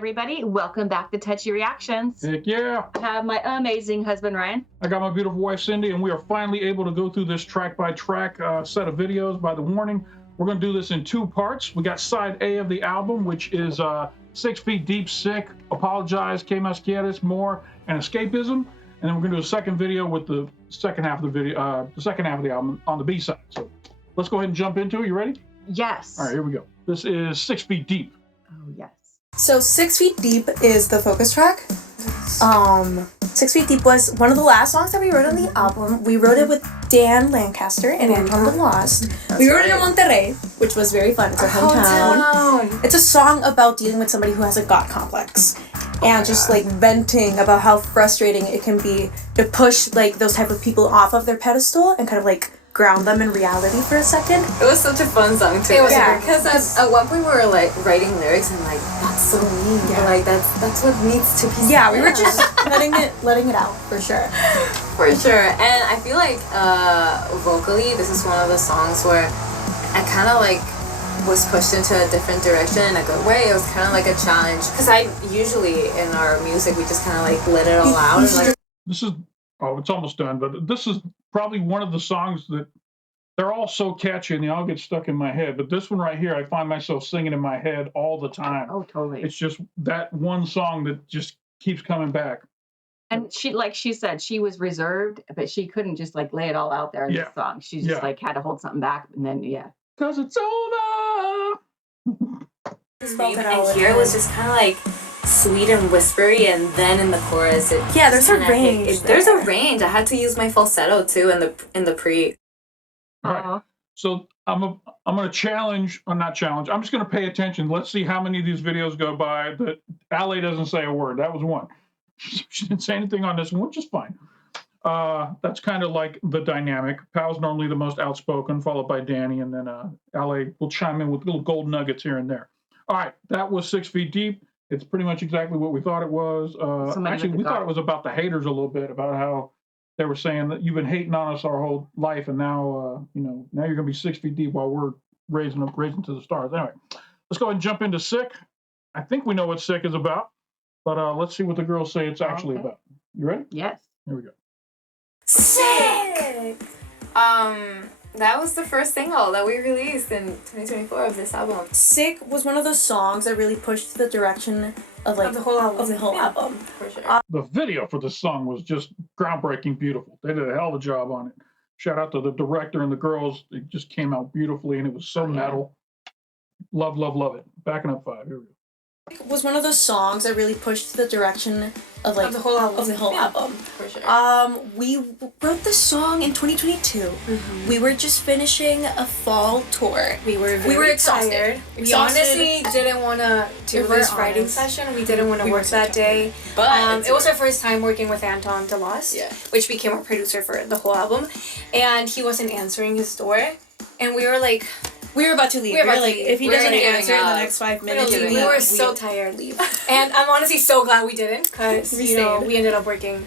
everybody. Welcome back to Touchy Reactions. Heck yeah. I have my amazing husband, Ryan. I got my beautiful wife, Cindy, and we are finally able to go through this track-by-track set of videos by the warning. We're going to do this in two parts. We got side A of the album, which is 6 Feet Deep, Sick, Apologize, Qué Más Quieres, More, and Escapism. And then we're going to do a second video with the second half of the video, the second half of the album on the B side. So let's go ahead and jump into it. You ready? Yes. All right, here we go. This is 6 Feet Deep. Oh, yes. So 6 Feet Deep is the focus track. 6 Feet Deep was one of the last songs that we wrote on the album. We wrote it with Dan Lancaster and Anton the Lost. We wrote it in Monterrey, which was very fun. It's our hometown. It's a song about dealing with somebody who has a God complex. And just like venting about how frustrating it can be to push like those type of people off of their pedestal and kind of like ground them in reality for a second. It was such a fun song too. It was, because at one point we were like writing lyrics and like that's so mean, but like that's what needs to be said. Yeah, we were just letting it out for sure. For sure. And I feel like vocally this is one of the songs where I kind of like was pushed into a different direction in a good way. It was kind of like a challenge because I usually in our music we just kind of like let it all out and like This is, oh, it's almost done, but this is probably one of the songs that they're all so catchy and they all get stuck in my head. But this one right here, I find myself singing in my head all the time. Oh, totally. It's just that one song that just keeps coming back. And she, like she said, she was reserved, but she couldn't just like lay it all out there in this song. She just like had to hold something back, and then Cause it's over. and here it was just kind of like sweet and whispery, and then in the chorus there's a range. There's a range. I had to use my falsetto too in the pre. All right. So I'm gonna challenge, or not challenge. I'm just gonna pay attention. Let's see how many of these videos go by that Ale doesn't say a word. That was one. She didn't say anything on this one, which is fine. That's kind of like the dynamic. Pal's normally the most outspoken, followed by Danny, and then Ale will chime in with little gold nuggets here and there. All right, that was 6 Feet Deep. It's pretty much exactly what we thought it was. Actually, we thought it was about the haters a little bit, about how they were saying that you've been hating on us our whole life, and now now you're gonna be 6 feet deep while we're raising to the stars. Anyway, let's go ahead and jump into Sick. I think we know what Sick is about, but let's see what the girls say it's actually about. You ready? Yes. Here we go. Sick. That was the first single that we released in 2024 of this album. Sick was one of those songs that really pushed the direction of like the whole album. album. For sure. The video for this song was just groundbreaking, beautiful. They did a hell of a job on it. Shout out to the director and the girls. It just came out beautifully, and it was so metal. Love, love, love it. Backing up 5. Here we go. It was one of those songs that really pushed the direction of like the whole album. For sure. We wrote the song in 2022. Mm-hmm. We were just finishing a fall tour. We were exhausted. Tired. We honestly didn't want to do this writing session. We didn't want to work that day. But it was our first time working with Anton the Lost, which became our producer for the whole album. And he wasn't answering his door. And we were like, we were about to leave. We were like, if he doesn't answer in the next 5 minutes, we were so tired. And I'm honestly so glad we didn't, because we ended up working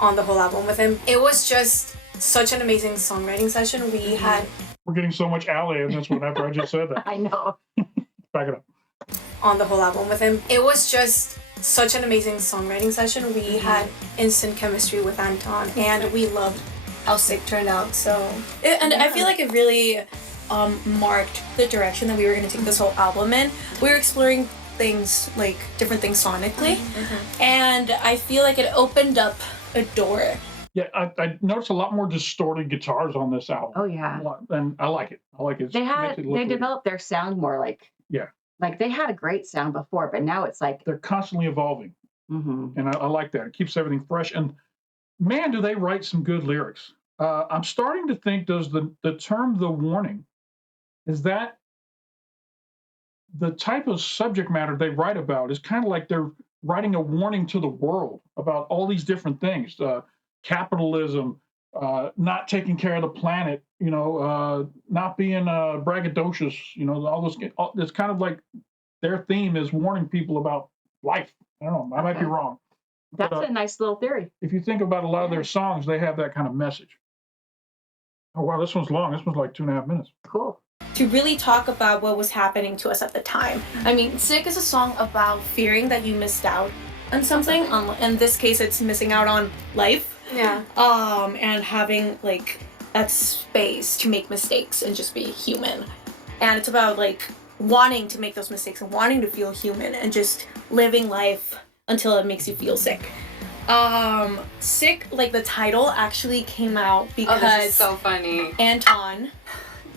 on the whole album with him. It was just such an amazing songwriting session. We're getting so much Ale in this one after I just said that. I know. Back it up. On the whole album with him. It was just such an amazing songwriting session. We had instant chemistry with Anton, and we loved how Sick turned out. I feel like it really marked the direction that we were going to take this whole album in. We were exploring things, like different things sonically, and I feel like it opened up a door. Yeah, I noticed a lot more distorted guitars on this album. Oh yeah, and I like it. I like it. They developed their sound more like they had a great sound before, but now it's like they're constantly evolving, and I like that. It keeps everything fresh. And man, do they write some good lyrics. I'm starting to think, does the term "the warning" is that the type of subject matter they write about is kind of like they're writing a warning to the world about all these different things, capitalism, not taking care of the planet, not being braggadocious, all those. It's kind of like their theme is warning people about life. I don't know. I might be wrong. That's a nice little theory. If you think about a lot of their songs, they have that kind of message. Oh, wow, this one's long. This one's like 2.5 minutes. Cool. to really talk about what was happening to us at the time. I mean, Sick is a song about fearing that you missed out on something. In this case, it's missing out on life. Yeah. And having like that space to make mistakes and just be human. And it's about like wanting to make those mistakes and wanting to feel human and just living life until it makes you feel sick. Sick, like the title actually came out because this is so funny. Anton,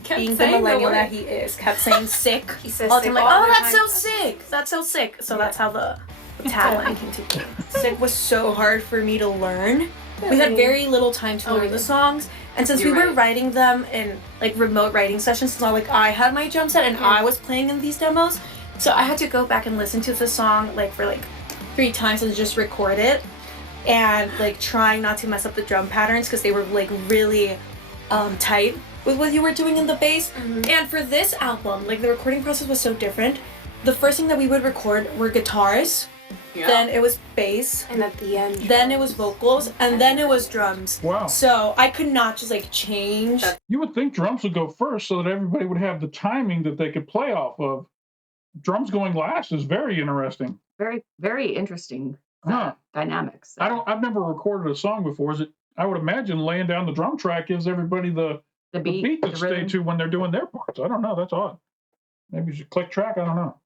being the millennial that he is, kept saying sick. He says all the sick time, like, all oh, the that's time. so sick. That's so sick. So that's how the tagline came to be. Sick was so hard for me to learn. We had very little time to learn the songs. And since we were writing them in like remote writing sessions, so like I had my drum set and I was playing in these demos, so I had to go back and listen to the song like for like 3 times and just record it, and like trying not to mess up the drum patterns because they were like really tight with what you were doing in the bass. And for this album, like the recording process was so different. The first thing that we would record were guitars. Yeah. Then it was bass, and at the end, then it was vocals, and then it was drums. Wow. So I could not just like change. You would think drums would go first so that everybody would have the timing that they could play off of. Drums going last is very interesting. Very, very interesting dynamics. I've never recorded a song before. I would imagine laying down the drum track gives everybody the beat to stay to when they're doing their parts. I don't know. That's odd. Maybe it's a click track. I don't know.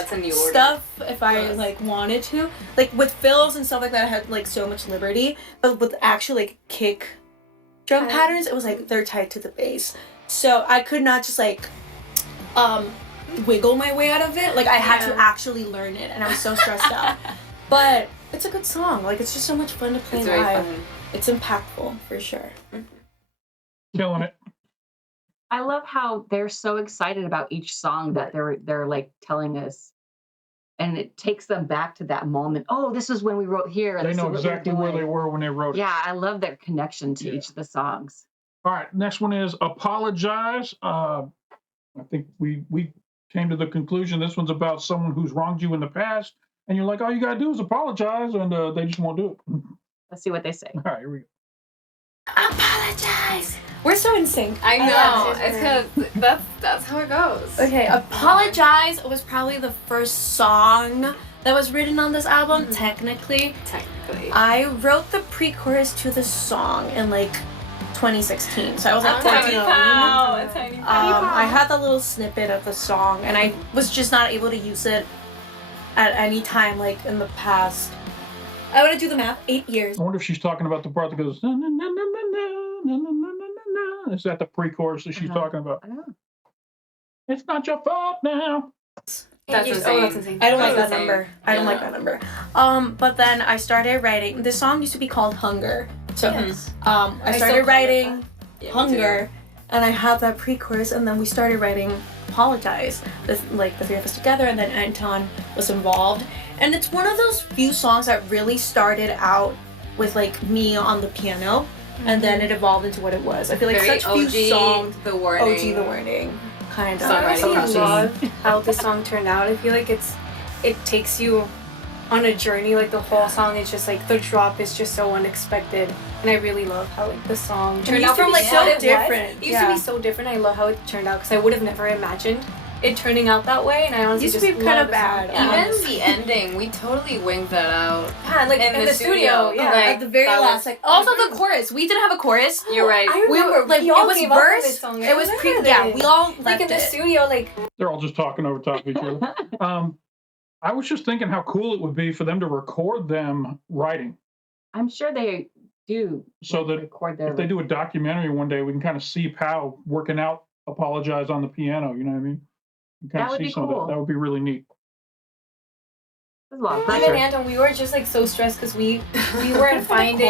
That's a new order. Stuff if I like wanted to, like with fills and stuff like that, I had like so much liberty, but with actual like kick drum patterns, it was like they're tied to the bass, so I could not just like wiggle my way out of it. Like I had to actually learn it, and I was so stressed out. But it's a good song. Like it's just so much fun to play live. It's impactful for sure. Killing it. I love how they're so excited about each song that they're like telling us, and it takes them back to that moment. Oh, this is when we wrote here. They know exactly where they were when they wrote it. Yeah, I love their connection to each of the songs. All right, next one is Apologize. I think we came to the conclusion this one's about someone who's wronged you in the past, and you're like, all you gotta do is apologize, and they just won't do it. Let's see what they say. All right, here we go. Apologize. We're so in sync. I know. It's because that's how it goes. Okay, Apologize was probably the first song that was written on this album, technically. I wrote the pre-chorus to the song in like 2016, so I was like 14. I had that little snippet of the song, and I was just not able to use it at any time like in the past. I want to do the math. 8 years. I wonder if she's talking about the part that goes. Na, na, na, na, na, na, na, na, na. Is that the pre-chorus that she's talking about? I don't know. It's not your fault now. That's insane. I don't like that number. I don't like that number. But then I started writing. This song used to be called Hunger. So I started writing Hunger, and I had that pre-chorus, and then we started writing Apologize. Like the 3 of us together, and then Anton was involved. And it's one of those few songs that really started out with like me on the piano, and then it evolved into what it was. I feel like very such few songs. The Warning. OG The Warning. Kind of. I love how the song turned out. I feel like it takes you on a journey. Like the whole song is just like the drop is just so unexpected, and I really love how like the song turned out from like so different. It used to be so different. I love how it turned out because I would have never imagined it turning out that way, and I honestly used just to be kind of bad. Even the ending, we totally winged that out. Yeah, like in the studio. Yeah, like, at the very last, like also the chorus. We didn't have a chorus. You're right. I remember like we all it was gave up on verse. this song. It was we all left like in the studio, like They're all just talking over top of each other. I was just thinking how cool it would be for them to record them writing. I'm sure they do. So that record their. if they do a documentary one day, we can kind of see Pow working out Apologize on the piano. You know what I mean? That would be cool. That would be really neat. There's a lot of even pressure. Anton, we were just like so stressed because we weren't finding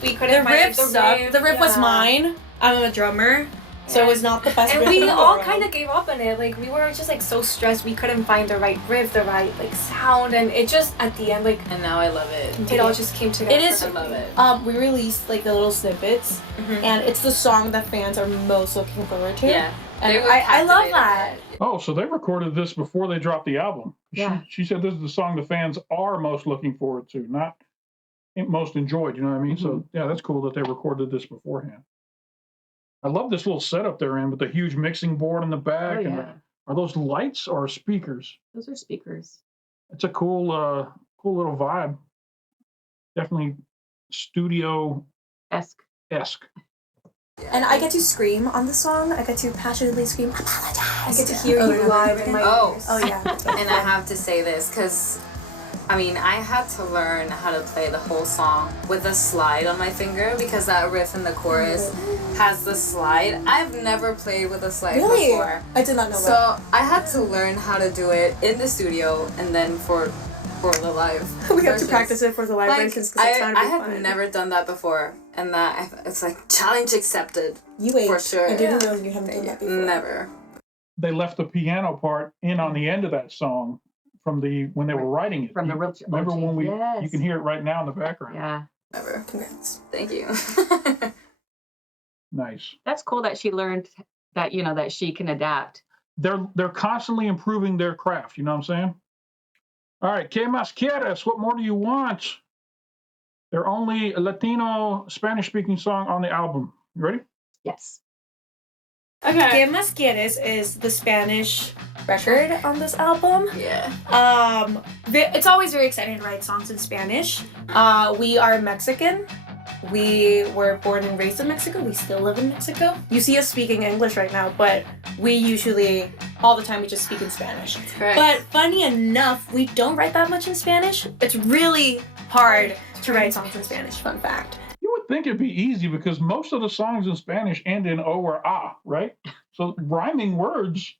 we couldn't The find riff the sucked. riff. The riff was mine. I'm a drummer, so it was not the best And riff we in the all world. kind of gave up on it. Like we were just like so stressed. We couldn't find the right riff, the right like sound, and it just at the end like And now I love it. it all just came together. It is. I love it. We released like the little snippets, and it's the song that fans are most looking forward to. Yeah. And They were I love captivated that. by it. Oh, so they recorded this before they dropped the album. Yeah. She said this is the song the fans are most looking forward to, not most enjoyed. You know what I mean? So yeah, that's cool that they recorded this beforehand. I love this little setup they're in with the huge mixing board in the back. Oh, And yeah. are those lights or speakers? Those are speakers. It's a cool little vibe. Definitely studio-esque. Esque. And I get to scream on the song. I get to passionately scream, apologize. I get to hear Oh, you yeah. live in my Oh. ears. Oh, yeah. And I have to say this because, I mean, I had to learn how to play the whole song with a slide on my finger because that riff in the chorus has the slide. I've never played with a slide Really? before. I did not know that. So I had to learn how to do it in the studio and then for the live. We have to versions. practice it for the live Like, versions because it's not I had fun. never done that before, and it's like challenge accepted. You wait. for sure. I didn't know you haven't done that before. Never. They left the piano part in on the end of that song from when they were writing it. From the real. Remember when you Yes. can hear it right now in the background. Yeah. Never. Congrats. Thank you. Nice. That's cool that she learned that, that she can adapt. They're constantly improving their craft, you know what I'm saying? All right, ¿Qué Más Quieres? What more do you want? They're only a Latino Spanish-speaking song on the album. You ready? Yes. Okay. Qué Más Quieres is the Spanish record on this album. Yeah. It's always very exciting to write songs in Spanish. We are Mexican. We were born and raised in Mexico. We still live in Mexico. You see us speaking English right now, but we usually, all the time, we just speak in Spanish. Correct. But funny enough, we don't write that much in Spanish. It's really hard to write songs in Spanish, fun fact. You would think it'd be easy because most of the songs in Spanish end in O or A, right? So rhyming words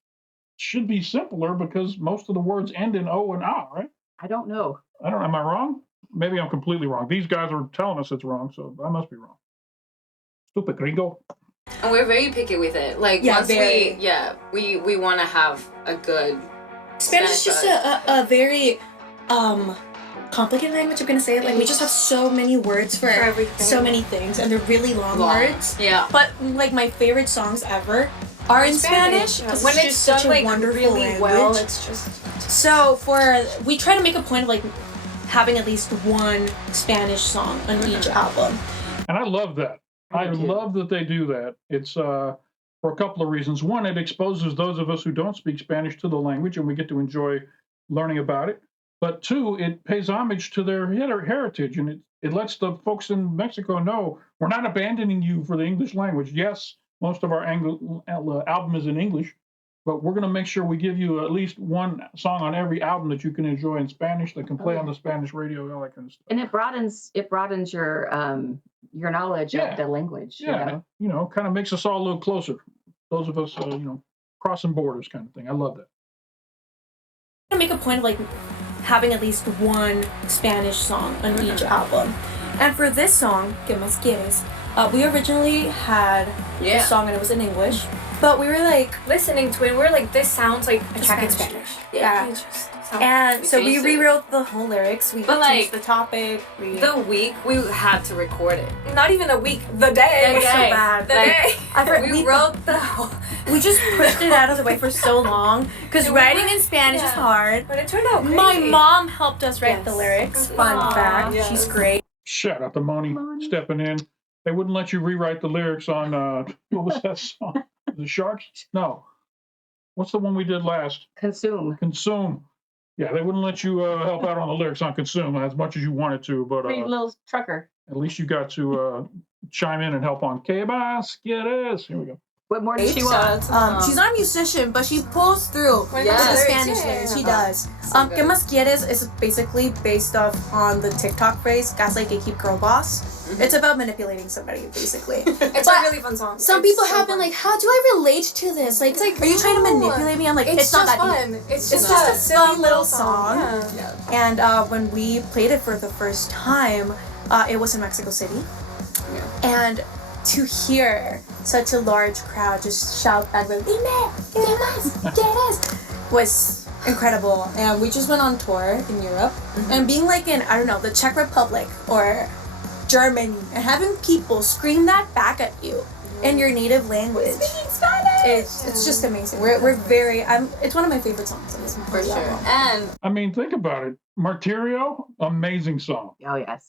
should be simpler because most of the words end in O and A, right? I don't know. I don't know. Am I wrong? Maybe I'm completely wrong. These guys are telling us it's wrong, so I must be wrong. Stupid gringo. And we're very picky with it. Like Yeah, once very. we want to have a good Spanish is just a very complicated language. I'm gonna say it. Like we just have so many words for everything. so many things, and they're really long words. Yeah. But like my favorite songs ever are in Spanish because When it's it's just done such a like wonderful really language. well, it's just So we try to make a point of like having at least one Spanish song on each album. And I love that. I do too. love that they do that. It's for a couple of reasons. One, it exposes those of us who don't speak Spanish to the language, and we get to enjoy learning about it. But two, it pays homage to their heritage, and it lets the folks in Mexico know we're not abandoning you for the English language. Yes, most of our album is in English, but we're going to make sure we give you at least one song on every album that you can enjoy in Spanish, that can play on the Spanish radio, all that kind of stuff. And it broadens your knowledge Yeah. of the language. Yeah, kind of makes us all a little closer. Those of us, crossing borders kind of thing. I love that. To make a point of like having at least one Spanish song on each album. And for this song, ¿Qué Más Quieres? We originally had a song and it was in English, but we were like, listening to it. We're like, this sounds like a the track in Spanish. Spanish. Yeah. Yeah. And so we changed it. rewrote the whole lyrics. We But, like, changed the topic. The week we had to record it. Not even a week. The day. The so day. bad. The Like, day. I forgot- we wrote the whole. We just pushed it out of the way for so long because writing in Spanish is Yeah. hard. But it turned out great. My mom helped us write Yes. the lyrics. Fun Aw, fact. yes. She's great. Shout out to Moni stepping in. They wouldn't let you rewrite the lyrics on what was that song? The Sharks? No. What's the one we did last? Consume. Consume. Yeah, they wouldn't let you help out on the lyrics on Consume as much as you wanted to, but Pretty little trucker. at least you got to chime in and help on ¿Qué más quieres? Here we go. What more does she Shout want? out to Mom. She's not a musician, but she pulls through When with it comes the to Spanish lyrics, yeah, lyrics. She yeah. does. So ¿Qué good. Más Quieres is basically based off on the TikTok phrase "gaslight, gatekeep, girl boss." It's about manipulating somebody, basically. It's But a really fun song. some It's people so have been fun. like, "How do I relate to this? Like, are you trying to no. manipulate me?" I'm like, It's not just that deep. fun. It's It's just just a a silly fun little song. Yeah. And when we played it for the first time, it was in Mexico City. And to hear such a large crowd just shout back, like, "Dime, ¿qué más quieres?" was incredible. And we just went on tour in Europe. And being like in, I don't know, the Czech Republic or Germany, and having people scream that back at you in your native language. It's just amazing. We're very, it's one of my favorite songs on this For sure. album. And I mean, think about it. Martirio, amazing song. Oh yes.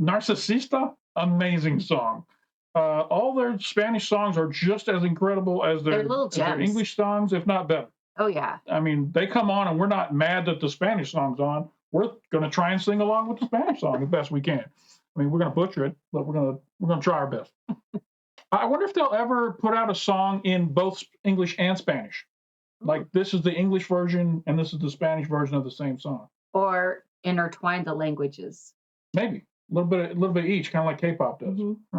Narcisista, amazing song. All their Spanish songs are just as incredible as They're little their gems. English songs, if not better. Oh yeah. I mean, they come on and we're not mad that the Spanish song's on. We're going to try and sing along with the Spanish song as best we can. I mean, we're going to butcher it, but we're going to try our best. I wonder if they'll ever put out a song in both English and Spanish. Like this is the English version and this is the Spanish version of the same song. Or intertwine the languages. Maybe a little bit each, kind of like K-pop does. Mm-hmm.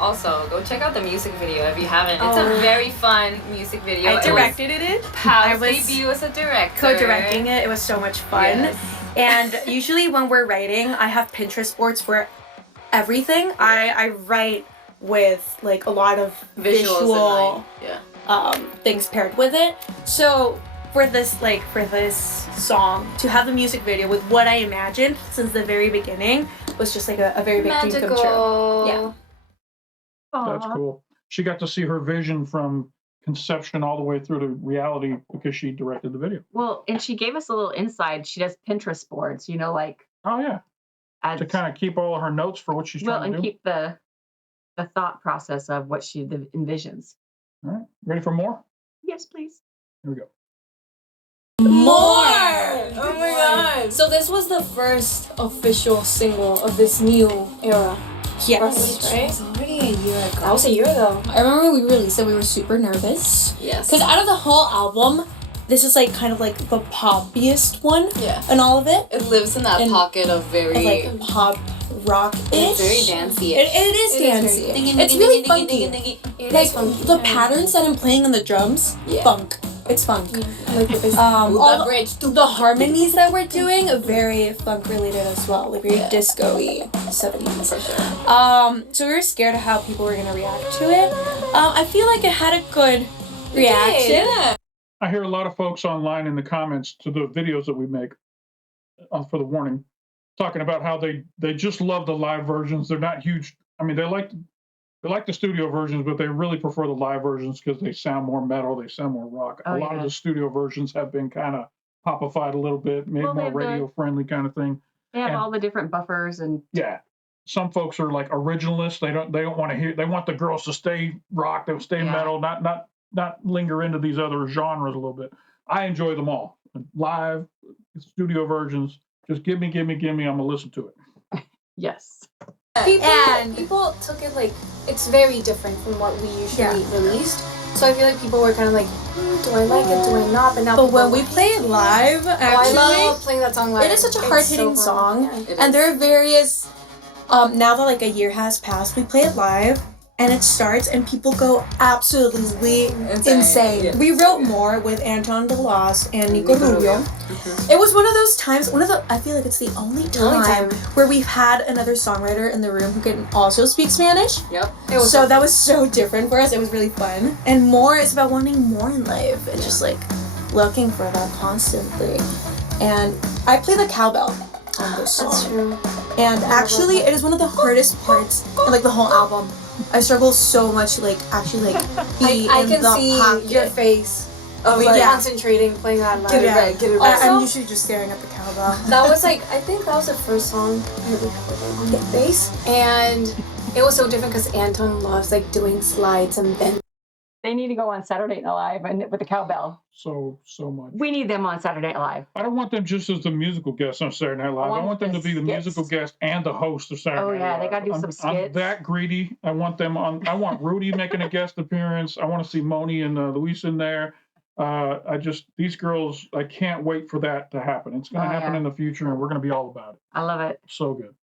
Also, go check out the music video if you haven't. It's a very fun music video. I directed it. I was debut as a director. co-directing it. It was so much fun. Yes. And usually when we're writing, I have Pinterest boards for everything. I write with like a lot of Visuals in visual mind. things paired with it. So for this song, to have the music video with what I imagined since the very beginning was just like a very big dream come true. Yeah. That's cool. She got to see her vision from conception all the way through to reality because she directed the video. Well, and she gave us a little insight. She does Pinterest boards, like Oh yeah, to kind of keep all of her notes for what she's trying to do. Keep the thought process of what she envisions. All right, ready for more? Yes, please. Here we go. More! Oh my god. So this was the first official single of this new era. Yes. Right? It's already a year ago. That was a year ago. I remember when we released it, we were super nervous. Yes. Because out of the whole album, this is like kind of like the poppiest one. Yeah. And all of it. It lives in that pocket of very like pop rock-ish. It's very dancey. It is dancey. It's really funky. Like the patterns that I'm playing on the drums, funk. It's funk. All the harmonies that we're doing are very funk related as well, like very disco-y 70s. For sure. So we were scared of how people were gonna react to it. I feel like it had a good reaction. Yeah. I hear a lot of folks online in the comments to the videos that we make for the warning, talking about how they just love the live versions. They're not huge. I mean, they like the studio versions, but they really prefer the live versions because they sound more metal, they sound more rock. Oh, a lot of the studio versions have been kind of popified a little bit, made more radio friendly kind of thing. They have all the different buffers and some folks are like originalists. They don't want to hear. They want the girls to stay rock, they stay metal, not linger into these other genres a little bit. I enjoy them all. Live, studio versions. Just give me. I'm gonna listen to it. Yes. People took it like it's very different from what we usually released. So I feel like people were kind of like, do I like it? Do I not? But when we play it live, actually, I love playing that song live. It is such a hard-hitting song, and there are various. Now that like a year has passed, we play it live, and it starts, and people go absolutely insane. Yeah. We wrote more with Anton DeLoss and Nico Rubio. It was one of those times. I feel like it's the only time where we've had another songwriter in the room who can also speak Spanish. Yep. So that was so different for us. It was really fun. And more is about wanting more in life and just like looking for that constantly. And I play the cowbell on this song. That's true. And actually, it is one of the hardest parts in like the whole album. I struggle so much to like actually like be I in can the see pocket. your face of like concentrating, playing that live. Get it right. I'm usually just staring at the cowbell. That was like, I think that was the first song I recorded on the bass. And it was so different because Anton loves like doing slides and bends. They need to go on Saturday Night Live and with the cowbell. So much. We need them on Saturday Night Live. I don't want them just as the musical guest on Saturday Night Live. I want them to be the musical guest and the host of Saturday Night Live. Oh yeah, they got to do some skits. I'm that greedy. I want them on. I want Rudy making a guest appearance. I want to see Moni and Luis in there. These girls, I can't wait for that to happen. It's going to happen in the future, and we're going to be all about it. I love it. So good.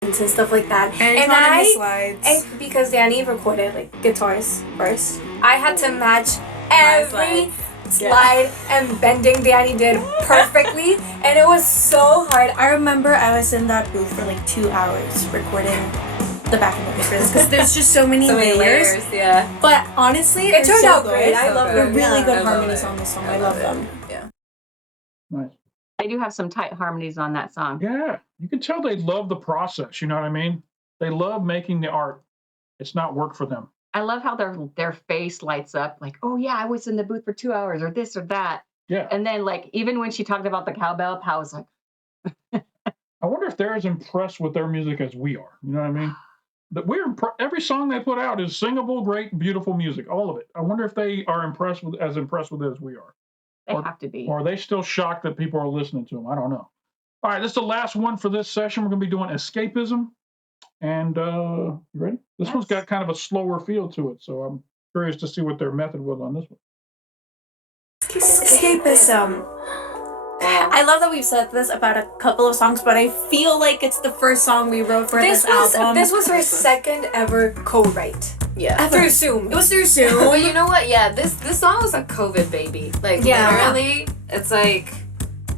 And stuff like that. And because Danny recorded like guitars first, I had to match every slide and bending Danny did perfectly, and it was so hard. I remember I was in that booth for like 2 hours recording the backing vocals for this because there's just so many layers. Yeah. But honestly, It turned so out good. great. I love They're them. really good I love harmonies it. on this song. I I love love them. Yeah. Nice. They do have some tight harmonies on that song. Yeah, you can tell they love the process. You know what I mean? They love making the art. It's not work for them. I love how their face lights up, like, oh yeah, I was in the booth for 2 hours, or this or that. Yeah. And then like even when she talked about the cowbell, Pal was like, I wonder if they're as impressed with their music as we are. You know what I mean? every song they put out is singable, great, beautiful music, all of it. I wonder if they are impressed with it as we are. They have to be. Or are they still shocked that people are listening to them? I don't know. All right, this is the last one for this session. We're going to be doing Escapism. And you ready? This one's got kind of a slower feel to it, so I'm curious to see what their method was on this one. Escapism. I love that we've said this about a couple of songs, but I feel like it's the first song we wrote for this album. This was our second ever co-write. Yeah. Through Zoom. It was through Zoom. But you know what? Yeah, this song was a COVID baby. Like, literally, it's like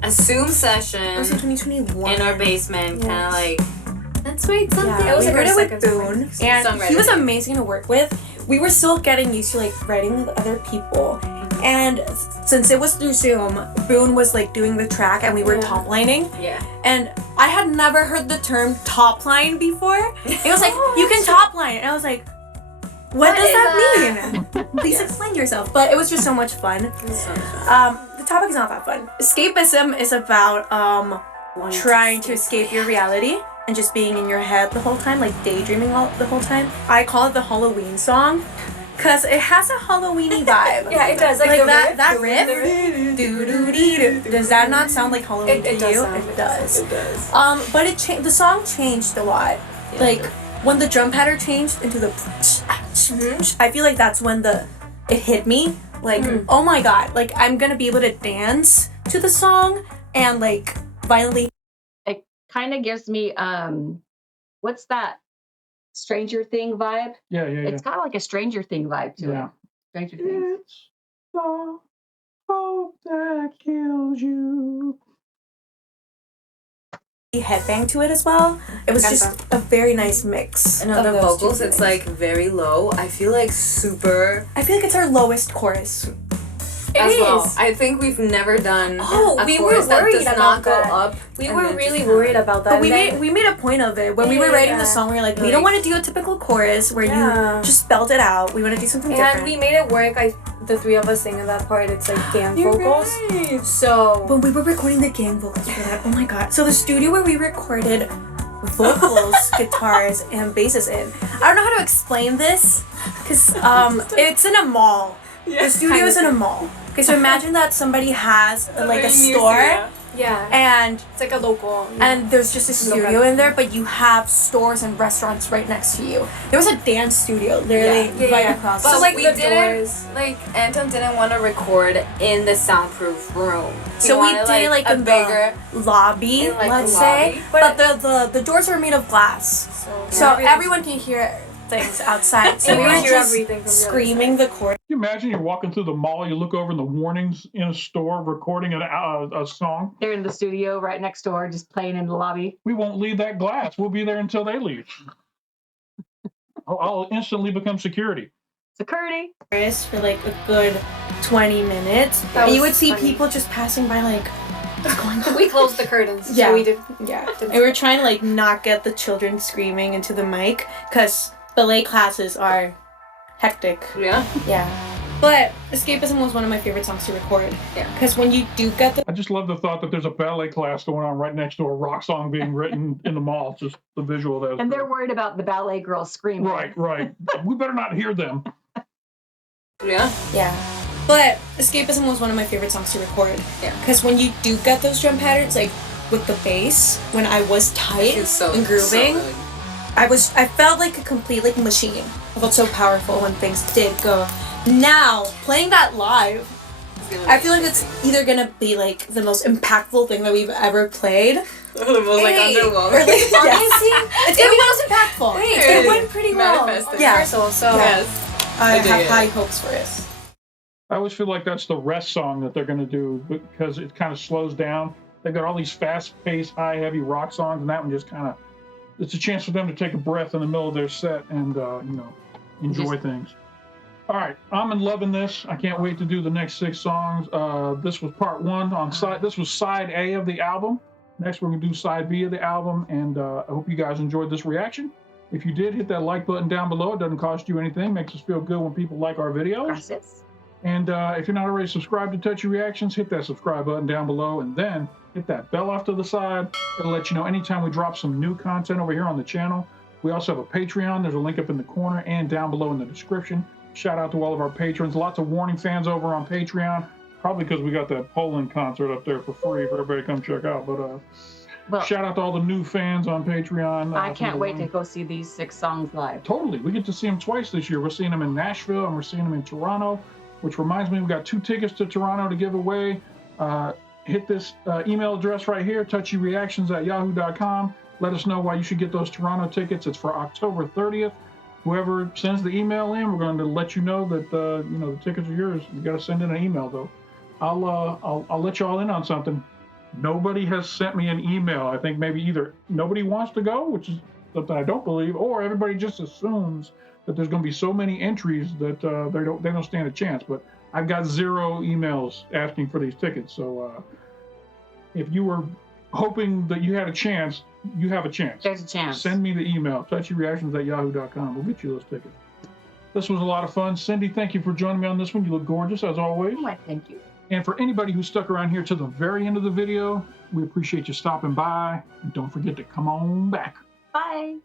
a Zoom session It was in 2021. in our basement, kind of like, let's write something. Yeah, It was we like wrote our it with second Boone, song. and he was Songwriter. amazing to work with. We were still getting used to like writing with other people, and since it was through Zoom, Boone was like doing the track, and we were top lining. Yeah. And I had never heard the term top line before. It was like, you can top line, and I was like, what does that mean? Please explain yourself. But it was just so much fun. The topic is not that fun. Escapism is about trying to escape your reality and just being in your head the whole time, like daydreaming the whole time. I call it the Halloween song because it has a Halloweeny vibe. Yeah, it does. Like the that riff. riff. Do-do-dee-do. Does that not sound like Halloween to It does you? sound It does. It does. But the song changed a lot. Yeah. Like when the drum pattern changed into the, I feel like that's when it hit me. Like, oh my god, like I'm gonna be able to dance to the song and like violently. It kind of gives me what's that Stranger Thing vibe? Yeah. It's kind of like a Stranger Thing vibe to it. Stranger Things. It's the hope that kills you. Headbang to it as well. It was just a very nice mix. And on the of those vocals, two it's things. like very low. I feel like super I feel like it's our lowest chorus. as It well. is. I think we've never done a we were chorus that worried does about not go that. up. We and were then really just worried about that. But we and then- made a point of it when we were writing the song. We were like, we don't want to do a typical chorus where you just spelled it out. We want to do something and different. we made it work. The three of us singing that part. It's like gang vocals. So When we were recording the gang vocals for that, oh my god. So the studio where we recorded vocals, guitars, and basses in. I don't know how to explain this because it's in a mall. The studio is in a mall. Okay, so imagine that somebody has like a store yeah, and it's like a local. there's just a studio in there, but you have stores and restaurants right next to you. There was a dance studio literally right across. But So, like, we the didn't doors. like Anton didn't want to record in the soundproof room. He So we wanted, did it like a in bigger. the lobby, in, like, let's the say. lobby. But the doors were made of glass, so everyone can hear things outside. So And we we were hear just everything from the other screaming the chord. Can you imagine you're walking through the mall, you look over in the warnings in a store, recording a song. They're in the studio right next door, just playing in the lobby. We won't leave that glass. We'll be there until they leave. I'll instantly become security. Security. For like a good 20 minutes. That And you was would see funny. people just passing by like, what's going on? We closed the curtains. Yeah. So we did. Yeah. And we were trying to like not get the children screaming into the mic because ballet classes are hectic. Yeah. Yeah. But Escapism was one of my favorite songs to record. Yeah. Because when you do get the I just love the thought that there's a ballet class going on right next to a rock song being written in the mall. Just the visual of that. And they're worried about the ballet girls screaming. right. We better not hear them. Yeah. Yeah. But Escapism was one of my favorite songs to record. Yeah. Because when you do get those drum patterns, like with the bass, when I was tight It's so and grooving, so good. I felt like a complete like machine. I felt so powerful when things did go. Now, playing that live, It's gonna I be feel like it's either gonna be like the most impactful thing that we've ever played. the most like Hey, underwhelming. or, like, yes. It's gonna be the most impactful. Hey, It went pretty well. Manifested. Yeah. Universal, so Yes. I dig have it. high hopes for it. I always feel like that's the rest song that they're going to do because it kind of slows down. They've got all these fast-paced, high, heavy rock songs, and that one just kind of, it's a chance for them to take a breath in the middle of their set and, enjoy things. All right, I'm loving this. I can't wait to do the next 6 songs. This was part 1 on side. This was side A of the album. Next, we're going to do side B of the album, and I hope you guys enjoyed this reaction. If you did, hit that like button down below. It doesn't cost you anything. Makes us feel good when people like our videos. Gracias. And if you're not already subscribed to Touchy Reactions, hit that subscribe button down below, and then hit that bell off to the side. It'll let you know anytime we drop some new content over here on the channel. We also have a Patreon. There's a link up in the corner and down below in the description. Shout out to all of our patrons. Lots of Warning fans over on Patreon. Probably because we got that Poland concert up there for free for everybody to come check out. But Well, shout out to all the new fans on Patreon. I can't wait to go see these 6 songs live. Totally. We get to see them twice this year. We're seeing them in Nashville and we're seeing them in Toronto, which reminds me we've got 2 tickets to Toronto to give away. Hit this email address right here, touchyreactions@yahoo.com. Let us know why you should get those Toronto tickets. It's for October 30th. Whoever sends the email in, we're going to let you know that the tickets are yours. You got to send in an email though. I'll let you all in on something. Nobody has sent me an email. I think maybe either nobody wants to go, which is something I don't believe, or everybody just assumes that there's going to be so many entries that they don't stand a chance. But I've got 0 emails asking for these tickets. So if you were hoping that you had a chance, you have a chance. There's a chance. Send me the email, touchyreactions@yahoo.com. We'll get you those tickets. This was a lot of fun. Cindy, thank you for joining me on this one. You look gorgeous as always. Why, thank you. And for anybody who stuck around here to the very end of the video, we appreciate you stopping by. And don't forget to come on back. Bye.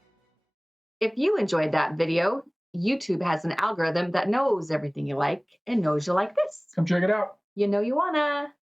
If you enjoyed that video, YouTube has an algorithm that knows everything you like and knows you like this. Come check it out. You know you wanna.